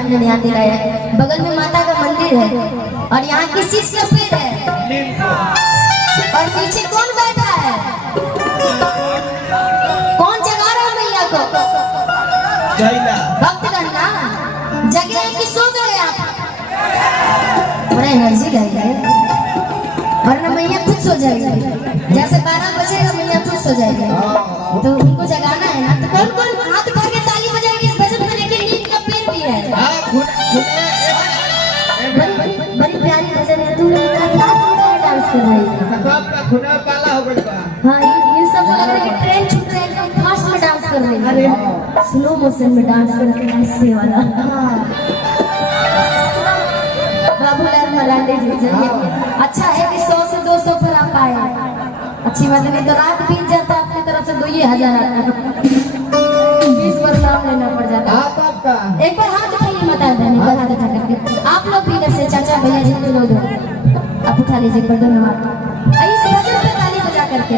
आपने ध्यान दिलाया है। बगल में माता का मंदिर है और यहाँ किस चीज का पेड़ है और पीछे कौन बैठा है, कौन जगा रहा है मैया को? भक्तगण ना जगे हैं कि सो गए आप? थोड़ा एनर्जी लगे वरना मैया खुद सो जाएगी। जैसे 12 बजेगा मैया खुद सो जाएगी, तो उनको जगाना है ना। तो कौन कौन हाथ उठा के ताली बजाएंगे इस भजन में? लेकिन नींद का पेड़ भी है। बड़ी प्यारी भजन है। तुम लोग डांस कर रही हो। हाँ ये सब लग रहा है कि ट्रेन छूट रहा है, एकदम फास्ट में डांस कर रही है। अरे स्लो मोशन में डांस कर रही है ऐसे वाला। बाबूलाल मरांडे जी अच्छा है कि 100 से 200 पर आप आए, अच्छी बात नहीं तो रात बीत जाता अपनी तरफ से 2000 आता 20 पर नाम लेना पड़ जाता। एक बार हाथ उठाइए माता बहन, एक बार हाथ उठा करके आप लोग भी इधर से चाचा भैया जितने लोग हैं आप उठा लीजिए पर दोनों हाथ। आइए भजन पे ताली बजा करके